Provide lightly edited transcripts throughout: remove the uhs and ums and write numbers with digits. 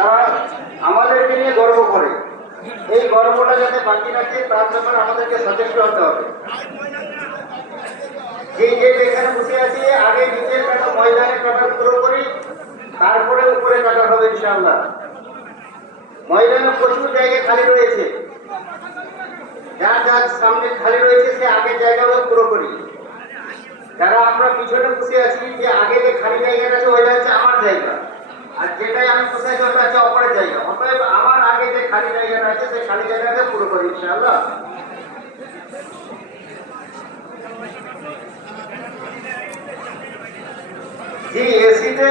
তারা আমাদেরকে নিয়ে গর্ব করে। এই গর্বটা যাতে বাকি রাখে তার ব্যাপারে আমাদেরকে সচেষ্ট হতে হবে। যে যেখানে বসে আছি আগে নিচের কাটা ময়দানে কাটা শুরু করি, তারপরে উপরে কাটা হবে ইনশাআল্লাহ। ময়দানে প্রচুর জায়গা খালি রয়েছে, যার যার সামনে খালি রয়েছে সে আগের জায়গাগুলো পুরো করি। যারা আমরা পিছনে বসে আছি, যে আগে যে খালি জায়গাটা আছে ওইটা হচ্ছে আমার জায়গা, আর যেটাই আমি বসে আছি ওটা হচ্ছে অপরের জায়গা। অতএব আমার আগে যে খালি জায়গাটা আছে সেই খালি জায়গাটা পুরো করি ইনশাআল্লাহ। জি, এসিতে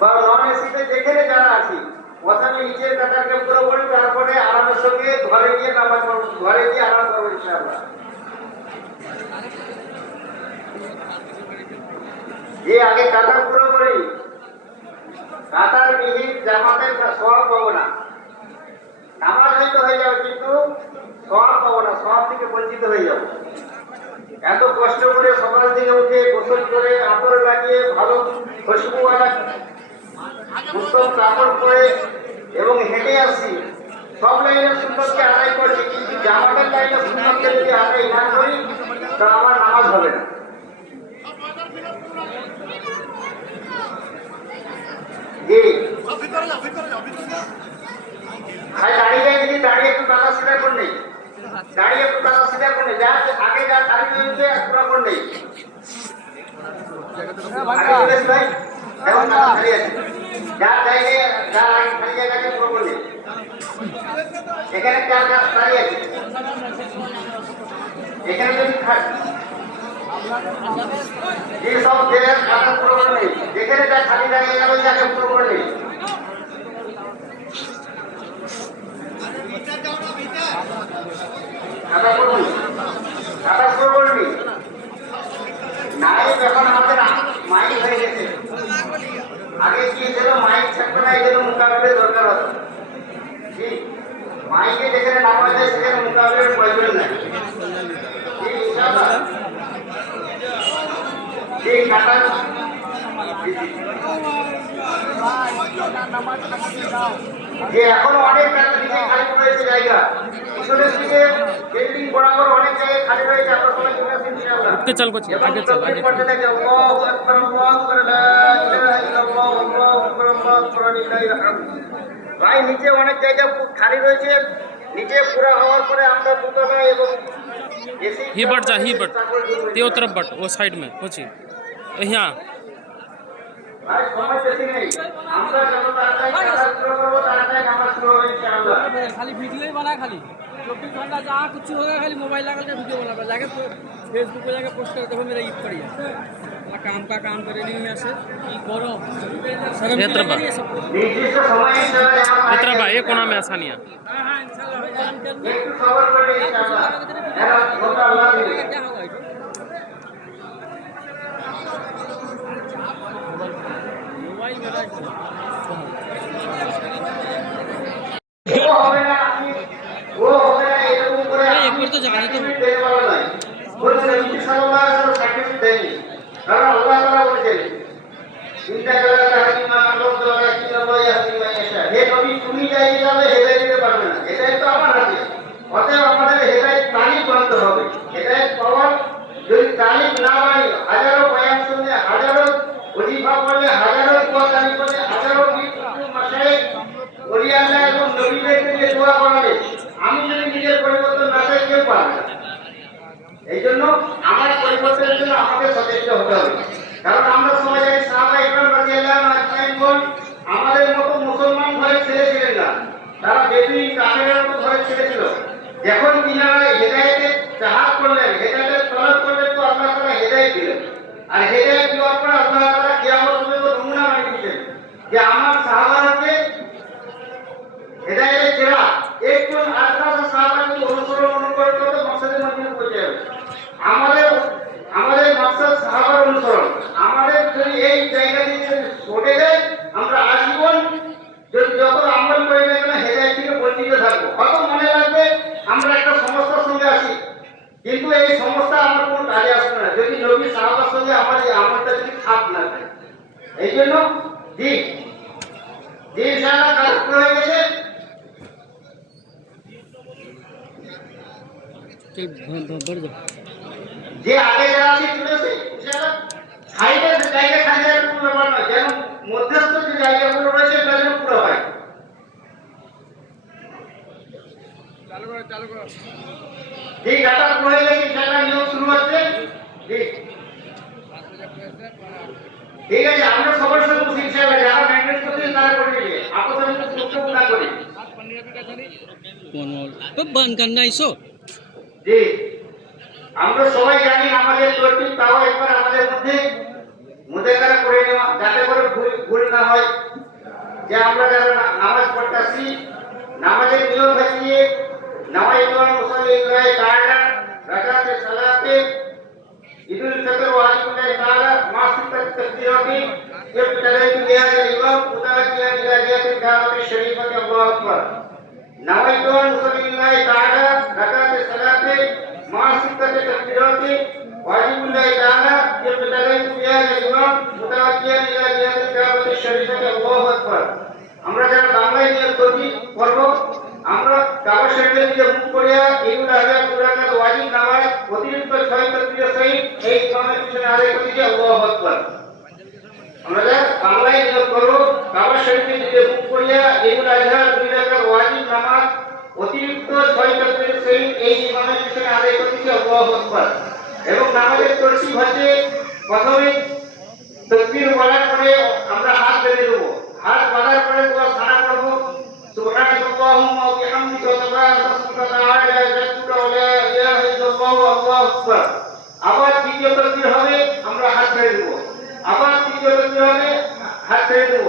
বা নন এসিতে যেখানে যারা আছি প্রথমে নিচের কাটারকে পুরো করি, তারপরে আরামের সঙ্গে ঘরে গিয়ে নামাজ পড়ব, ঘরে গিয়ে আরাম করবো ইনশাআল্লাহ। যে আগে কাটার পুরো করি, কাতার বিহীন জামাতের সওয়াব পাবো না। নামাজ হয়তো হয়ে যাবে কিন্তু সওয়াব পাবো না, সওয়াব থেকে বঞ্চিত হয়ে যাবো। এত কষ্ট করে সকাল থেকে উঠে গোসল করে আতর লাগিয়ে ভালো খুশবুওয়ালা উত্তম কাপড় পরে এবং হেঁটে আসছি, সব লাইনের সুন্নতকে আদায় করছি, কিন্তু জামাতের লাইনের সুন্নতকে যদি আদায় না করি তা আমার নামাজ হবে না। জি, দাঁড়িয়ে যদি দাঁড়িয়ে একটু টাকা সিধা করে নেই, দাঁড়িয়ে একটু টাকা সিধা করে নেই, যা আগে যা খালি হয়েছে পুরো করে নেই। ভাই এখন খালি আছে, যার জায়গায় যার আগে খালি জায়গাকে পুরো করে নেই। এখানে চার গাছ দাঁড়িয়ে আছে, এখানে যদি সব জায়গায় খাতা পুরো করে নেই, যেখানে যা খালি জায়গায় গেল যাকে পুরো করে নেই। খাতা করবি, খাতা পুরো করবি নাই। এখন আমাদের মাইক হয়ে গেছে, আগে কি ছিল মাইক থাকতো না, এই জন্য মোকাবিলার দরকার হতো। ঠিক, মাইকে যেখানে নামা যায় সেখানে মোকাবিলার প্রয়োজন নাই। ঠিক, ইনশাআল্লাহ। ঠিক, খাতা যে এখনো অনেক দিকে খালি রয়েছে জায়গা, পিছনের দিকে বিল্ডিং বরাবর অনেক জায়গায় খালি রয়েছে। আপনার সবাই চলে আসেন ইনশাআল্লাহ। চল করছি আগে চল, আগে পড়তে থাকে আল্লাহু আকবার, আল্লাহু আকবার, লা ইলাহা ইল্লাল্লাহ, আল্লাহু আকবার, আল্লাহু আকবার, লিল্লাহিল হামদ। ভাই নিচে অনেক জায়গা খালি রয়েছে, নিচে পুরো হওয়ার পরে আমরা দুতলা এবং এসি ही बढ़ जा, ही बढ़ त्यो तरफ बढ़, वो साइड में कुछ यहाँ ভাই সময় বেশি নেই, আমরা যত তাড়াতাড়ি কাজ শুরু করবো তাড়াতাড়ি নামাজ শুরু হবে ইনশাআল্লাহ। खाली वीडियो ही बना, खाली 24 घंटा जहाँ कुछ होगा खाली मोबाइल लगा के वीडियो बना, जाके फेसबुक पे जाके पोस्ट कर, देखो मेरा ईद पड़ी है, काम का काम करे नहीं यहाँ से करो शर्म ये तरफ निर्दिष्ट समय इंशाআল্লাহ इतना भाई ये कोना में आसानियाँ हाँ इंशाल्लाह একটু সবর করে ইনশাআল্লাহ। এরা খোদা আল্লাহ দিবে। क्या होगा मोबाइल में ও হবে না, ও হবে না, এরকম করে एक बार तो जगह नहीं तो দেওয়া ভালো নয়। বলছেন নবী সাল্লাল্লাহু আলাইহি ওয়াসাল্লাম সার্টিফিকেট দেয়নি, কারণ আল্লাহ তাআলা বলেছেন ইন্নাকা তাহদিমা আল্লাহু কিল্লাল্লাহু ইয়াহদি মান ইয়াশা। হে নবী তুমি যাই যাবে হেদায়েত দিতে পারবে না, হেদায়েত তো আমার হাতে। অতএব আমাদের হেদায়েত তালিব বানতে হবে। হেদায়েত পাওয়ার যদি তালিব না বানি, হাজারো বয়ান শুনলে, হাজারো ওজিফা পড়লে, হাজারো দোয়া তালিব করলে, হাজারো মাশায়েখ ওলিয়াল্লাহ এবং নবীদেরকে দিয়ে দোয়া করাবে, আমি যদি নিজের পরিবর্তন না চাই কেউ পারবে না। এই জন্য আমার পরিবর্তনের জন্য আমাকে সচেষ্ট হতে হবে। কারণ আমরা সবাই জানি সাহাবা ইকরাম রাদিয়াল্লাহু আনহুম আমাদের মতো মুসলমান ঘরে ছেলে ছিলেন না, তারা বেদুইন কাফেরের মতো ঘরে ছেলে ছিল। যখন তিনারা হেদায়েতের চাহাত করলেন, হেদায়েতের তলব করলেন, তো আল্লাহ তাআলা হেদায়েত দিলেন। আর হেদায়েত দেওয়ার পর আল্লাহ তাআলা কিয়ামত পর্যন্ত নমুনা বানিয়ে দিয়েছেন যে আমার সাহাবাকে হেদায়েতের চেরা একজন আরেকটা সাহাবাকে অনুসরণ করে তো মাকসাদে মদিনা পৌঁছে যাবে। আমাদের মাকসাদ সাহাবার অনুসরণ। আমাদের যদি এই জায়গা থেকে ছুটে যায়, আমরা আজীবন যদি যত আমল করে না কেন হেদায়েত থেকে বঞ্চিত থাকবো। হয়তো মনে লাগবে আমরা একটা সমস্যার সঙ্গে আছি, কিন্তু এই সমস্যা আমার কোনো কাজে আসবে না যদি নবী সাহাবার সঙ্গে আমার এই আমলটা যদি খাপ না থাকে। এই জন্য জি যে ইনশাআল্লাহ কাজ পুরো হয়ে গেছে যে আগে যারা আছে চলেছে ইনশাআল্লাহ সাইডের জায়গা খালি রাখার কোনো ব্যাপার নয়, যেন মধ্যস্থ যে জায়গাগুলো রয়েছে সেটা যেন পুরো হয়। ঠিক কাটা পুরো হয়ে গেছে ইনশাআল্লাহ, নিয়োগ শুরু হচ্ছে। ঠিক আছে, আমরা সবার সঙ্গে বসে ইনশাআল্লাহ যারা ম্যানেজ করতে তারা করে নিবে, আপসে মধ্যে বক্তব্য না করে। तो बंद करना इसो জি, আমরা সবাই জানি আমাদের তরতিব, তাও একবার আমাদের মধ্যে মুদাকারা করে নেওয়া, যাতে করে ভুল না হয়। যে আমরা যারা নামাজ পড়তেছি, নামাজের নিয়ম হচ্ছে নামাইতু মুসাল্লি তাআলা রাকাতে সালাতে ঈদুল ফিতর ওয়াজিবুল্লাহ তাআলা মা সিত্তাত তাকবীরাতি ইবতাদাইতু বিহাযা ইমাম মুতাওয়াজ্জিহান ইলা জিহাতিল কাবাতি শরীফাতি আল্লাহু আকবার। নামাইতু মুসাল্লি তাআলা রাকাতে সালাতে মা সিত্তাত তাকবীরাতি ওয়াজিবুল্লাহ তাআলা ইবতাদাইতু বিহাযা ইমাম মুতাওয়াজ্জিহান ইলা জিহাতিল কাবাতি শরীফাতি আল্লাহু আকবার। আমরা যারা বাংলায় নিয়োগ করি করব, আমরা কাবা শরীফের দিকে মুখ করিয়া ঈদুল আযহা কুরআনের ওয়াজিব নামাজ অতিরিক্ত 6 তাকবীরের সহিত এই ইমামের পিছনে আদায় করি যে আল্লাহু আকবার। আমরা যারা বাংলায় নিয়োগ করব, কাবা শরীফের দিকে মুখ করিয়া ঈদুল আযহা 2 রাকাত ওয়াজিব নামাজ অতিরিক্ত 6 তাকবীরের সহিত এই ইমামের পিছনে আদায় করি যে আল্লাহু আকবার। এবং নামাজের তরতিব হচ্ছে প্রথমে তাকবীর বলার পরে আমরা হাত বেঁধে দেব, হাত বাঁধার পরে দোয়া সানা করব, সুবহানাল্লাহুম্মা ওয়া বিহামদিকা ওয়া তাবারাকা ইসমুকা তাআলা জাদ্দুকা ওয়া লা ইলাহা ইল্লাল্লাহু আল্লাহু আকবার। আবার দ্বিতীয় তাকবীর হবে, আমরা হাত ছেড়ে দেব, আবার তৃতীয় তাকবীর হবে, হাত ছেড়ে দেব,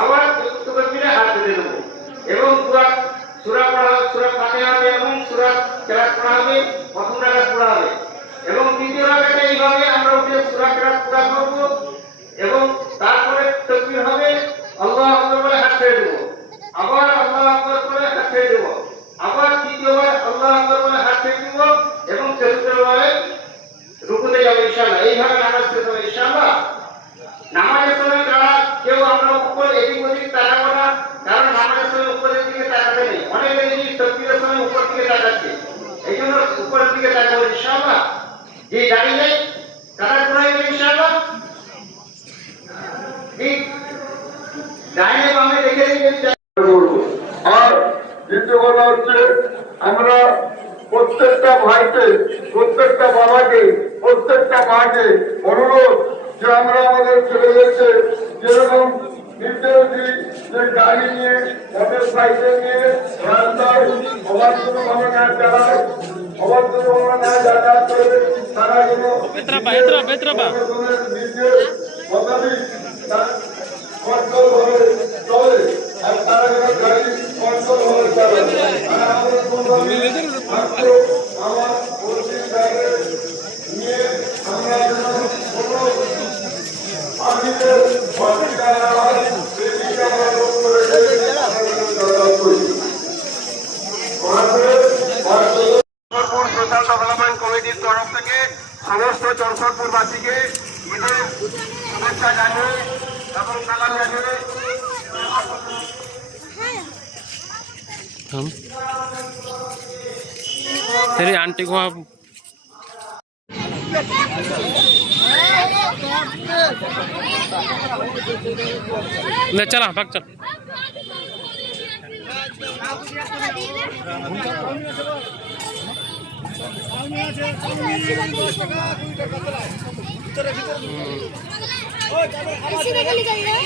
আবার চতুর্থ তাকবীরে হাত বেঁধে দেব। এবং সূরা পড়া হবে, সূরা ফাতিহা হবে এবং সূরা কেরাত পড়া হবে, প্রথম রাকাত পড়া হবে। এবং দ্বিতীয় রাকাতে এইভাবে আমরা উঠে সূরা কেরাত পড়া করব এবং তারপরে তাকবীর হবে, আল্লাহু আকবার বলে হাত ছেড়ে দেব, আবার আল্লাহু আকবার বলে হাত ছেড়ে দেব, আবার তৃতীয়বার আল্লাহু আকবার বলে হাত ছেড়ে দেব এবং চতুর্থবারে রুকুতে যাব ইনশাআল্লাহ। এইভাবে নামাজ শেষ হবে ইনশাআল্লাহ। নামাজের সময় যারা কেউ আমরা উপর এদিক ওদিক তাকাবো না, কারণ নামাজের সময় উপরের দিকে তাকাতে নেই। অনেকে দেখি তাকবীরের সময় উপর দিকে তাকাচ্ছে, এই জন্য উপরের দিকে তাকাবো ইনশাআল্লাহ। যে দাঁড়িয়ে তারা পুরাই ইনশাআল্লাহ। ঠিক ডাইনে বামে দেখে আর দ্বিতীয় কথা হচ্ছে আমরা প্রত্যেকটা ভাইকে, প্রত্যেকটা বাবাকে, প্রত্যেকটা মাকে অনুরোধ যে আমরা আমাদের ছেলেদেরকে যেরকম নির্দেশ দিই যে গাড়ি নিয়ে, মোটর সাইকেল নিয়ে রাস্তায় অবাধ্যভাবে না চালায়, অবাধ্যভাবে না যাতায়াত করে, তারা যেন নিজের মোতাবিক কন্ট্রোল ভাবে চলে, আর তারা যেন গাড়ি কন্ট্রোল ভাবে চালায়। আর আমাদের আমার পরিচিতকে নিয়ে আমরা যেন কোনো আমিদের অসুবিধা না হয় সেদিকে আমরা লক্ষ্য রেখে যাতায়াত করি। চরফরপুর সোশ্যাল ডেভেলপমেন্ট কমিটির তরফ থেকে সমস্ত চরফরপুরবাসীকে ঈদের শুভেচ্ছা জানিয়ে এবং সালাম জানিয়ে हम तेरी आंटी को आप ले चला भाग चल। ऐसी निकल गई है।